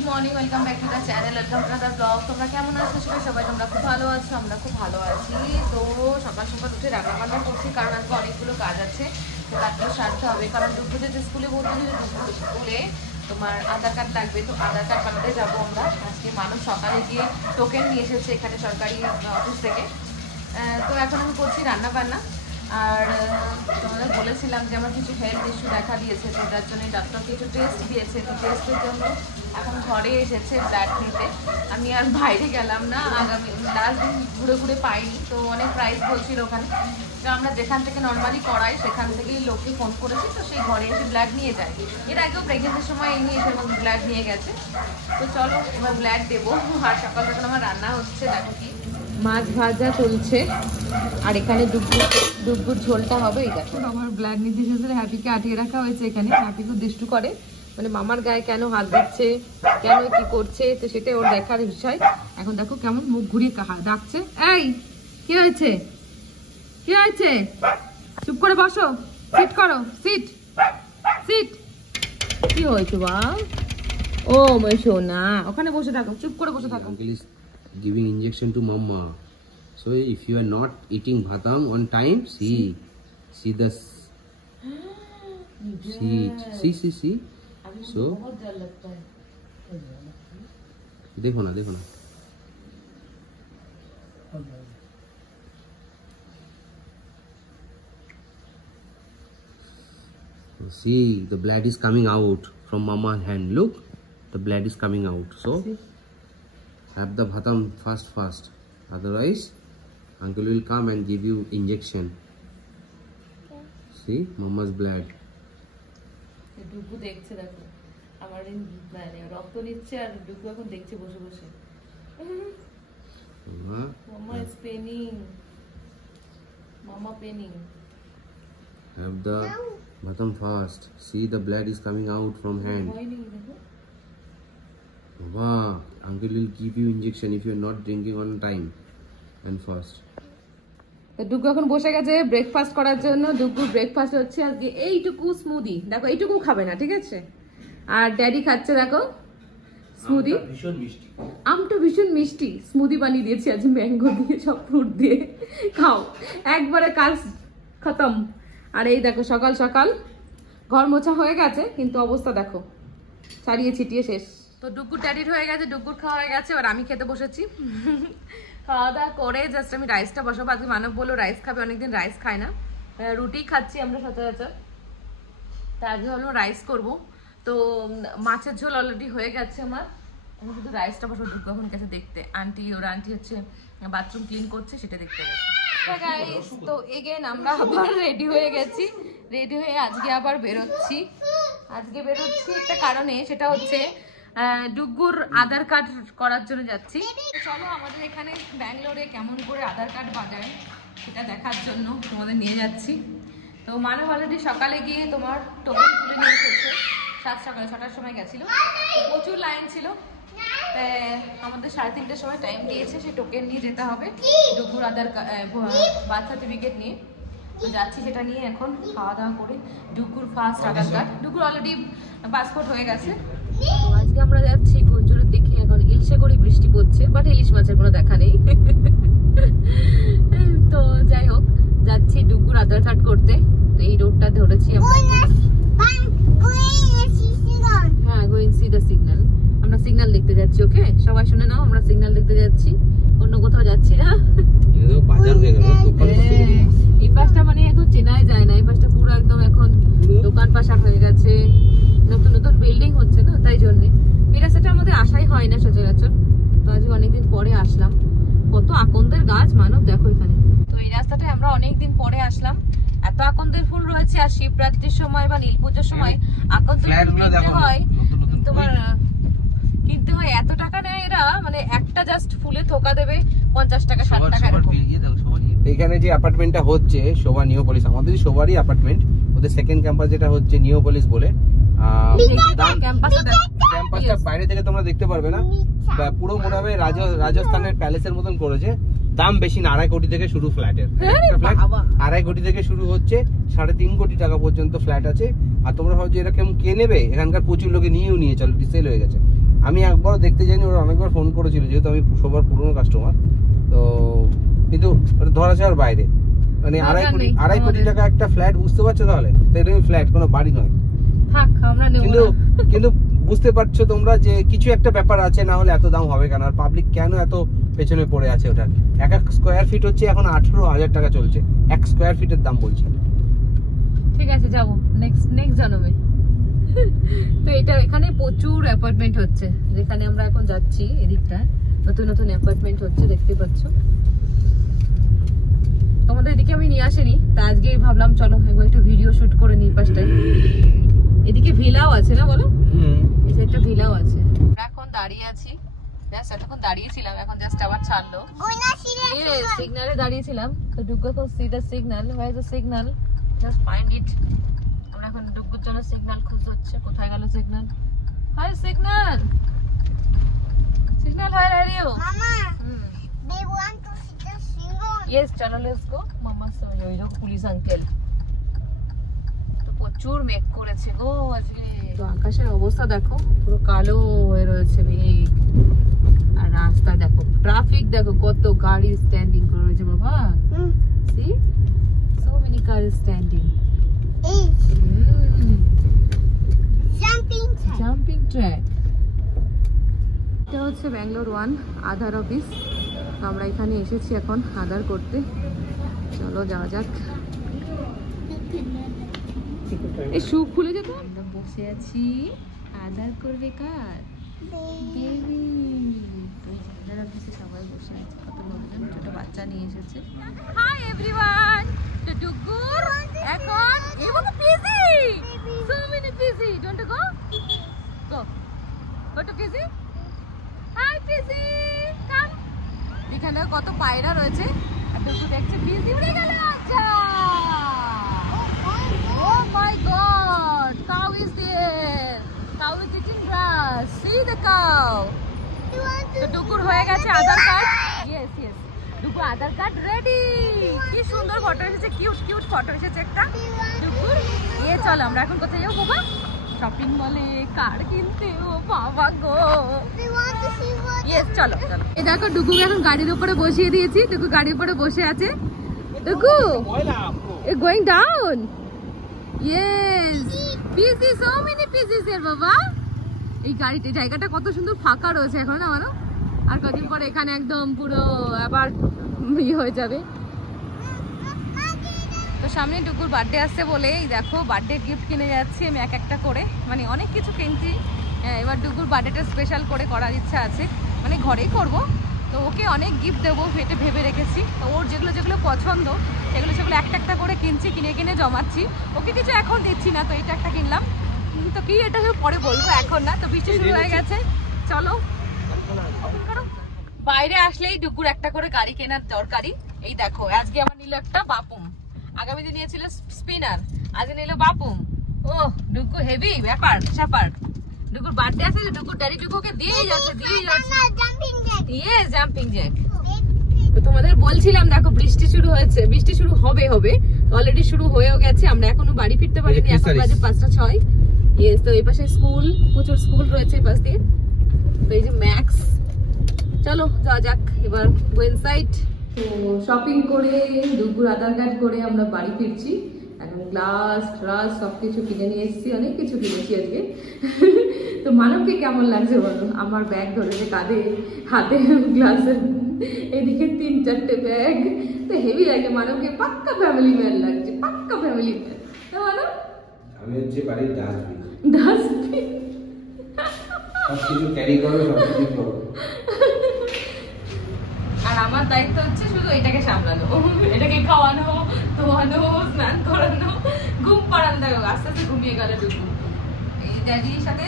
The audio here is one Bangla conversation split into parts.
Good morning, welcome back to the channel, welcome to the blog. তোমরা কেমন আছো? সবাই তোমরা খুব ভালো আছো, আমরা খুব ভালো আছি। তো সকাল সকাল উঠে রান্নাবান্না করছি, কারণ আজকে অনেকগুলো কাজ আছে, তো কাজগুলো সারতে হবে। কারণ দুপুরে যে স্কুলে বলতে যে স্কুলে তোমার আধার কার্ড লাগবে, তো আধার কার্ড বানাতে যাবো আমরা আজকে। মানুষ সকালে গিয়ে টোকেন নিয়ে এসেছে এখানে সরকারি অফিস থেকে। তো এখন আমি করছি রান্নাবান্না। আর তোমাদের বলেছিলাম যে আমার কিছু হেলথ ইস্যু দেখা দিয়েছে, তো তার জন্য ডাক্তার কিছু টেস্ট দিয়েছে। তো টেস্টের জন্য এখন ঘরে এসেছে ব্লাড নিতে। আমি আর বাইরে গেলাম না, আগামী লাস্ট দিন ঘুরে ঘুরে পাইনি, তো অনেক প্রাইস বলছিল ওখানে। তো আমরা যেখান থেকে নর্মালি করাই সেখান থেকেই লোককে ফোন করেছি, তো সেই ঘরে এসে ব্লাড নিয়ে যায়। এর আগেও প্রেগনেন্সির সময় এমনি এসে ব্লাড নিয়ে গেছে। তো চলো এবার ব্লাড দেবো। আর সকাল সকাল আমার রান্না হচ্ছে, দেখো কি মাছ ভাজা চলছে, আর এখানে ডুবুর ঝোলটা হবে। এই দেখো আমার ব্লাড নিতে এসেছে, হ্যাপিকে আটিয়ে রাখা হয়েছে এখানে। হ্যাপি খুব দুষ্টু করে, মানে মামার গায়ে কেন হাত দিচ্ছে, কেন কি করছে, তো সেটাই ওর দেখার বিষয়। এখন দেখো কেমন মুখ ঘুরিয়ে ডাকছে, এই কি হয়েছে, কি হয়েছে, চুপ করে বসো, সিট করো, সিট সিট, কি হয়েছে বা ও মই সোনা, ওখানে বসে থাকো, চুপ করে বসে থাকো। Giving injection to mama. So if you are not eating bhatam on time, see this, see. So देखो ना. See, the blood is coming out from mama's hand. Look, the blood is coming out. So have the bhatam fast. Otherwise, uncle will come and give you injection. Okay. See, mama's blood. ডুগু দেখছে, দেখো আমার রক্ত নিচ্ছে, আর ডুগু এখন দেখছে বসে বসে। মামা is paining. Mama paining. Have the bhatam fast. See, the blood is coming out from hand. Wow, uncle will give you injection if you are not drinking on time and fast. তো ডুগু এখন বসে গেছে ব্রেকফাস্ট করার জন্য। ডুগু ব্রেকফাস্ট হচ্ছে আজকে এইটুকু স্মুদি, দেখো এইটুকু খাবে না, ঠিক আছে। আর ড্যাডি খাচ্ছে দেখো স্মুদি, আমটা ভীষণ মিষ্টি। স্মুদি বানিয়ে দিয়েছি আজ ম্যাঙ্গো দিয়ে, সব ফ্রুট দিয়ে, খাও একবারে কাজ খতম। আর এই দেখো সকাল সকাল ঘর মোছা হয়ে গেছে, কিন্তু অবস্থা দেখো ছাড়িয়ে ছিটিয়ে শেষ। তো ডুগুর ড্যাডির হয়ে গেছে, ডুগুর খাওয়া হয়ে গেছে, আর আমি খেতে বসেছি। খাওয়া দাওয়া করে জাস্ট আমি রাইসটা বসাবো। আজকে মানব বললো রাইস খাবে, অনেকদিন রাইস খায় না, রুটি খাচ্ছি আমরা সচরাচর, তা আজকে হলো রাইস করব। তো মাছের ঝোল অলরেডি হয়ে গেছে আমার, আমি শুধু রাইসটা বসবো। ডুগু এখন গেছে দেখতে, ওর আন্টি হচ্ছে বাথরুম ক্লিন করছে, সেটা দেখতে গেছে। তো এগেন আমরা আবার রেডি হয়ে গেছি, রেডি হয়ে আজকে আবার বেরোচ্ছি। একটা কারণে, সেটা হচ্ছে ডুগুর আধার কার্ড করার জন্য যাচ্ছি। চলো আমাদের এখানে ব্যাঙ্গালোরে কেমন করে আধার কার্ড বাজায় সেটা দেখার জন্য তোমাদের নিয়ে যাচ্ছি। তো মানব অলরেডি সকালে গিয়ে তোমার টোকেন তুলে নিয়ে এসেছে, সকালে 6টার সময় গেছিলো, প্রচুর লাইন ছিল। আমাদের 3:30টার সময় টাইম দিয়েছে, সেই টোকেন নিয়ে যেতে হবে ডুগুর আধার বার্থ সার্টিফিকেট নিয়ে। তো যাচ্ছি সেটা নিয়ে এখন, খাওয়া দাওয়া করে। ডুগুর ফার্স্ট আধার কার্ড, ডুগুর অলরেডি পাসপোর্ট হয়ে গেছে। আজকে আমরা যাচ্ছি কুঞ্জুরের দিকে। এখন ইলশে করে বৃষ্টি পড়ছে, বাট ইলিশ মাছের কোনো দেখা নেই। তো যাই হোক, যাচ্ছি ডুগুর আধার কার্ড করতে। তো এই রোডটা ধরেছি আমরা, হ্যাঁ গোয়িং সি দ্য সিগন্যাল। আমরা সিগন্যাল দেখতে যাচ্ছি, ওকে সবাই শুনে নাও, আমরা সিগন্যাল দেখতে যাচ্ছি, অন্য কোথাও যাচ্ছি না। এই পাশটা মানে এখন চেনাই যায় না, এই পাশটা পুরো একদম এখন দোকান পাশার হয়ে গেছে, নতুন নতুন বিল্ডিং হচ্ছে না, তাই জন্য এই রাস্তাটা আমাদের আসাই হয় না সচরাচর। তো আজকে অনেকদিন পরে আসলাম। কত আকন্দের গাছ মানব দেখো এখানে। তো এই রাস্তাটায় আমরা অনেকদিন পরে আসলাম, এত আকন্দের ফুল রয়েছে। আর শিবরাত্রির সময় বা নীল পুজোর সময় আকন্দের ফুল কিনতে হয় এত টাকা নেয় এরা, মানে একটা জাস্ট ফুলে থোকা দেবে 50 টাকা 60 টাকা এরকম। এখানে যে অ্যাপার্টমেন্টটা হচ্ছে শোভা নিওপলিস, আমাদের সবারই অ্যাপার্টমেন্ট, ওদের সেকেন্ড ক্যাম্পাস যেটা হচ্ছে নিওপলিস বলে। ক্যাম্পাসটা বাইরে থেকে তোমরা দেখতে পারবে না, পুরো মনে হবে রাজস্থানের প্যালেসের মতন করেছে। দাম বেশি না, 2.5 কোটি থেকে শুরু ফ্ল্যাটের। 2.5 কোটি থেকে শুরু হচ্ছে, 3.5 কোটি টাকা পর্যন্ত ফ্ল্যাট আছে। আর তোমরা ভাবছো এরা কেমন কে নেবে, এখানকার প্রচুর লোকে নিয়ে চলো, সেল হয়ে গেছে। আমি একবার দেখতে যাইনি, ওরা অনেকবার ফোন করেছিল, যেহেতু আমি সবার পুরনো কাস্টমার, তো কিন্তু ওটা ধরা ছোঁয়ার বাইরে। মানে আড়াই কোটি টাকা একটা ফ্ল্যাট, বুঝতে পারছো তাহলে? তো এটা ফ্ল্যাট, কোনো বাড়ি নয়। কিন্তু বুঝতে পারছো তোমরা যে কিছু একটা ব্যাপার আছে, না হলে এত দাম হবে কেন? আর পাবলিক কেন এত পেছনে পড়ে আছে ওটার? এক স্কোয়ার ফিট হচ্ছে এখন 18,000 টাকা চলছে, এক স্কোয়ার ফিটের দাম বলছে। ঠিক আছে, যাবো নেক্সট জন্মে। তো এটা এখানে প্রচুর অ্যাপার্টমেন্ট হচ্ছে, যেখানে আমরা এখন যাচ্ছি এদিকটা নতুন নতুন অ্যাপার্টমেন্ট হচ্ছে, দেখতে পাচ্ছ। তোমাদের এদিকে আমি নিয়ে আসিনি, তা আজকেই ভাবলাম চলো একবার একটু ভিডিও শুট করে নিই পাশটায়। এদিকে ভিলাও আছে না বলো? এই যে একটা ভিলাও আছে। এখন দাঁড়িয়ে আছি, জাস্ট এতক্ষণ দাঁড়িয়েছিলাম, এখন জাস্ট আবার ছাড়লো। সিগনালে দাঁড়িয়েছিলাম, তো ডুগ্গু কো see the signal, where is the signal, just find it. আমরা এখন ডুগ্গুর জন্য সিগন্যাল খুঁজতে হচ্ছে, কোথায় গেল signal? Hi signal, signal where are you? মামা, they want to see the signal. Yes, চলো লেটস গো। মামা সরি, ওই দেখো পুলিশ আঙ্কেল। তো প্রচুর মেঘ করেছে গো আজকে, তো আকাশের অবস্থা দেখো, পুরো কালো হয়ে রয়েছে মেঘ। আর রাস্তা দেখো, ট্রাফিক দেখো, কত গাড়ি স্ট্যান্ডিং করে রয়েছে বাবা। সি সো মেনি কার স্ট্যান্ডিং। Jumping track. এটা হচ্ছে ব্যাঙ্গালোর 1 আধার অফিস। আমরা এখানে এসেছি এখন আধার করতে, চলো যাওয়া যাক। এই শু খুলে যেত। আমরা বসে আছি, আধার করবে কার? বেবি। আধার অফিসে সবাই বসে আছে, কত লোকজন, ছোট বাচ্চা নিয়ে এসেছে। হাই এভরিওয়ান, তো ডুগ্গুর এখন এই মতো PG, so many PG, don't go go to PG. Hi PG, come. এখানে কত পায়রা রয়েছে, আর ডুগ্গু দেখছে পিজি উড়ে গেল। আচ্ছা, oh my god, cow is there, cow is eating grass, see the cow. তো ডুগ্গুর হয়ে গেছে আধার কার্ড। ইয়েস ইয়েস, ডুগ্গু আধার কার্ড রেডি। কি সুন্দর ফটো এসেছে, কিউট ফটো এসেছে একটা ডুগ্গুর। ইয়ে চলো আমরা এখন কোথায় যাবো বাবা? শপিং মলে কার কিনতে। ও বাবা গো, ইয়েস চলো চলো। এই দেখো ডুগ্গুকে এখন গাড়ির উপরে বসিয়ে দিয়েছি, ডুগ্গু গাড়ির উপরে বসে আছে। Duggu going down. ইয়েস, পিসি, সো মেনি পিসিস এর বাবা। এই গাড়িতে জায়গাটা কত সুন্দর ফাঁকা রয়েছে এখন না মানো, আর কদিন পরে এখানে একদম পুরো আবার ইয়ে হয়ে যাবে। তো সামনে ডুগ্গুর বার্থডে আসছে বলে এই দেখো বার্থডে গিফট কিনে যাচ্ছি আমি এক একটা করে, মানে অনেক কিছু কিনছি। এবার ডুগ্গুর বার্থডেটা স্পেশাল করে করার ইচ্ছা আছে, মানে ঘরেই করব। তো ওকে অনেক গিফট দেবো এটা ভেবে রেখেছি। তো ওর যেগুলো যেগুলো পছন্দ সেগুলো একটা একটা করে কিনছি, কিনে জমাচ্ছি। ওকে কিছু এখন দিচ্ছি না, তো এটা একটা কিনলাম। তো কি এটা পরে বলবো, এখন না। তো বৃষ্টি শুরু হয়ে গেছে, চলো বাইরে আসলেই ডুগ্গুর একটা করে গাড়ি কেনার দরকারি। এই দেখো আজকে আমার নিল একটা বাপুম, আগামী দিন নিয়েছিল স্পিনার, আজকে নিল বাপুম। ও ডুগ্গু হেভি ব্যাপার স্যাপার। ডুগ্গুর বার্থডে আছে, ডুগ্গুর ড্যাডি ডুগ্গুকে দিয়েই যাচ্ছে। Yes, jumping Jack. তো তোমাদের বলছিলাম দেখো বৃষ্টি শুরু হয়েছে, বৃষ্টি শুরু হবে অলরেডি শুরু হয়েও গেছে। আমরা এখনো বাড়ি ফিরতে পারিনি, এখন বাজে 5:06। ইয়েস, তো এই পাশে স্কুল, প্রচুর স্কুল রয়েছে এই পাশ দিয়ে। তো এই যে ম্যাক্স, চলো যাওয়া যাক এবার গো ইনসাইড। তো শপিং করে ডুগ্গুর আধার কার্ড করে আমরা বাড়ি ফিরছি। এখন গ্লাস ট্রাস সবকিছু কিনে নিয়ে এসেছি, অনেক কিছু কিনেছি আজকে। তো মানবকে কেমন লাগছে বলো? আমার ব্যাগ ধরেছে কাঁধে, হাতে গ্লাসের, এদিকে 3-4টে ব্যাগ, তো হেভি লাগে। মানবকে পাক্কা ফ্যামিলি ম্যান লাগছে, পাক্কা ফ্যামিলি ম্যান। তো মানব আমি হচ্ছে বাড়ির ডাস্টবিন, সবকিছু ক্যারি করো, সবকিছু করো। আর আমার দায়িত্ব হচ্ছে শুধু এটাকে সামলানো, এটাকে খাওয়ানো, ধোয়ানো, স্নান করানো, ঘুম পাড়ানো। দেখো আস্তে আস্তে ঘুমিয়ে গেল ডুগ্গু। এই ড্যাডির সাথে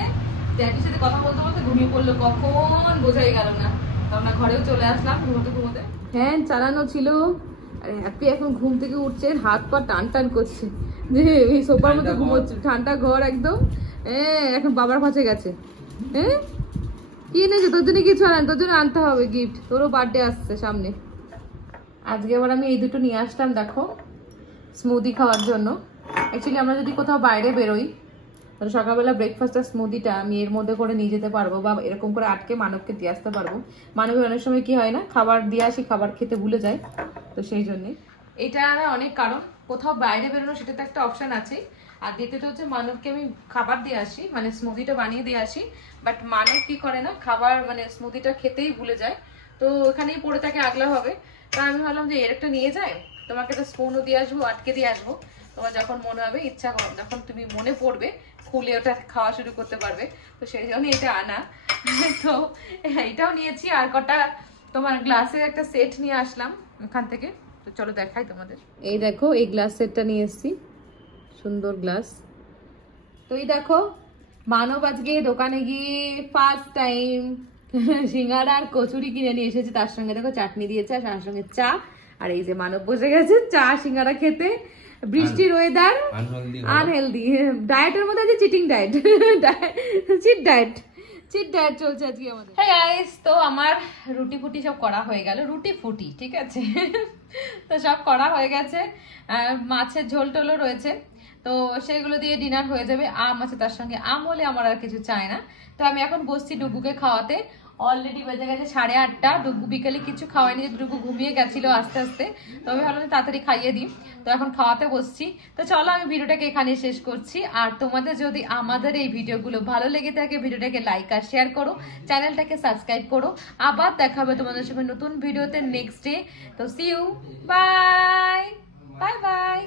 কথা বলতে বলতে ঘুমিয়ে পড়লো, কখন বোঝাই গেল না। তো আমরা ঘরেও চলে আসলাম ঘুমোতে। ফ্যান চালানো ছিল, আর হ্যাপি এখন ঘুম থেকে উঠছে, হাত পা টান করছে যে এই সোফার মতো ঘুমোচ্ছে। ঠান্ডা ঘর একদম। এখন বাবার কাছে গেছে। কি এনেছে তোর জন্য? কিছু আনেন, তোর জন্য আনতে হবে গিফট, তোরও বার্থডে আসছে সামনে। আজকে আবার আমি এই দুটো নিয়ে আসলাম দেখো, স্মুদি খাওয়ার জন্য। অ্যাকচুয়ালি আমরা যদি কোথাও বাইরে বেরোই, তাহলে সকালবেলা ব্রেকফাস্ট আর স্মুদিটা আমি এর মধ্যে করে নিয়ে যেতে পারবো, বা এরকম করে আটকে মানবকে দিয়ে আসতে পারবো। মানবের অনেক সময় কি হয় না, খাবার দিয়ে আসি, খাবার খেতে ভুলে যায়, তো সেই জন্যে এটা অনেক কারণ। কোথাও বাইরে বেরোনো সেটা তো একটা অপশন আছে, আর দ্বিতীয়ত হচ্ছে মানবকে আমি খাবার দিয়ে আসি, মানে স্মুদিটা বানিয়ে দিয়ে আসি, বাট মানব কি করে না, খাবার মানে স্মুদিটা খেতেই ভুলে যায়, তো ওখানেই পড়ে থাকে আগলা হবে। তা আমি ভাবলাম যে এর একটা নিয়ে যাই, তোমাকে একটা স্পুনও দিয়ে আসবো, আটকে দিয়ে আসবো, তোমার যখন মনে হবে ইচ্ছা যখন তুমি মনে পড়বে খুলে ওটা খাওয়া শুরু করতে পারবে, তো সেই জন্য এটা আনা। তো এটাও নিয়েছি, আর কটা তোমার গ্লাসের একটা সেট নিয়ে আসলাম ওখান থেকে, তো চলো দেখাই তোমাদের। এই দেখো এই গ্লাস সেটটা নিয়ে এসেছি, সুন্দর গ্লাস। তো এই দেখো মানব আজকে দোকানে গিয়ে ফার্স্ট টাইম সিঙ্গাড়া আর কচুরি কিনে নিয়ে এসেছে, তার সঙ্গে দেখো চাটনি দিয়েছে, আর তার সঙ্গে চা। আর এই যে মানব বসে গেছে চা সিঙ্গাড়া খেতে, বৃষ্টির ওয়েদার, আনহেলদি ডায়েটের মধ্যে আছে, চিটিং ডায়েট, চিট ডায়েট চলছে আজকে আমাদের। হ্যাঁ গাইস, তো আমার রুটি ফুটি সব করা হয়ে গেল, রুটি ফুটি ঠিক আছে। তো সব করা হয়ে গেছে, মাছের ঝোল টোলও রয়েছে, তো সেগুলো দিয়ে ডিনার হয়ে যাবে। আম আছে তার সঙ্গে, আম হলে আমার আর কিছু চাই না। তো আমি এখন বসছি ডুগুকে খাওয়াতে, অলরেডি বেজে গেছে 8:30। ডুগু বিকেলে কিছু খাওয়াইনি, ডুগু ঘুমিয়ে গেছিল আস্তে আস্তে, তো আমি ভাবলাম তাড়াতাড়ি খাইয়ে দিই, তো এখন খাওয়াতে বসছি। তো চলো আমি ভিডিওটাকে এখানে শেষ করছি, আর তোমাদের যদি আমাদের এই ভিডিওগুলো ভালো লেগে থাকে ভিডিওটাকে লাইক আর শেয়ার করো, চ্যানেলটাকে সাবস্ক্রাইব করো। আবার দেখা হবে তোমাদের সঙ্গে নতুন ভিডিওতে নেক্সট ডে। তো see you, bye bye by.